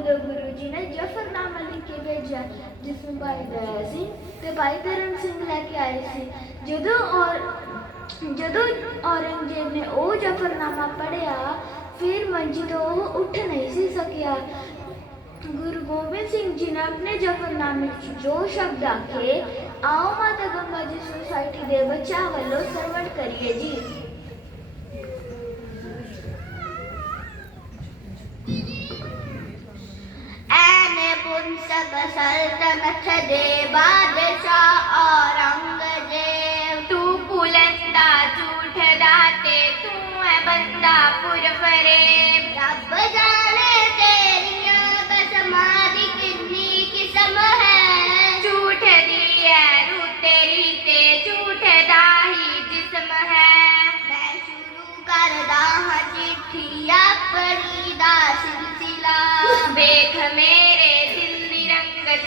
ਉਦੋਂ ਗੁਰੂ ਜੀ ਨੇ ਜਫਰਨਾਮਾ ਲਿਖ ਕੇ ਭੇਜਿਆ ਜਿਸ ਨੂੰ ਭਾਈ ਦਇਆ ਸਿੰਘ ਤੇ ਭਾਈ ਧਰਮ ਸਿੰਘ ਲੈ ਕੇ ਆਏ ਸੀ। ਜਦੋਂ ਔਰ, ਜਦੋਂ ਔਰੰਗਜ਼ੇਬ ਨੇ ਉਹ ਜਫਰਨਾਮਾ ਪੜਿਆ ਫਿਰ ਮੰਜੀ ਤੋਂ ਉਹ ਉੱਠ ਨਹੀਂ ਸੀ ਸਕਿਆ। ਗੁਰੂ ਗੋਬਿੰਦ ਸਿੰਘ ਜੀ ਨੇ ਆਪਣੇ ਜਫਰਨਾਮੇ ਵਿੱਚ ਜੋ ਸ਼ਬਦ ਆਖੇ, ਆਓ ਮਾਤਾ ਗੰਗਾ ਜੀ ਸੁਸਾਇਟੀ ਦੇ ਬੱਚਿਆਂ ਵੱਲੋਂ ਸਰਵਣ ਕਰੀਏ ਜੀ। सब सल्तनत दे बादशाह औरंगज़ेब। तू बुलंदा झूठ दाते तू है बंदा पुरफरेब। रब जाने तेरी समाधि कितनी किस्म है। झूठ दी है रू तेरी ते झूठ दाही जिस्म है। मैं शुरू कर दा हाँ चिट्ठी अपनी दा सिलसिला। देख मेरे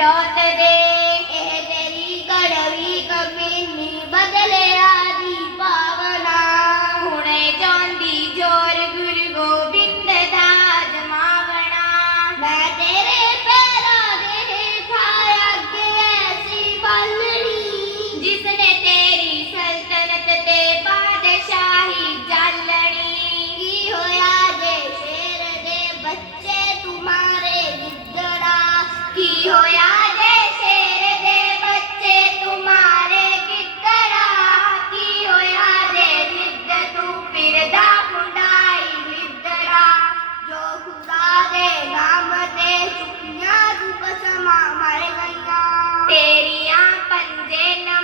ಡೋತದೆ दे राम दे चुकिया रूप समा मारे गैया तेरिया पंजे ना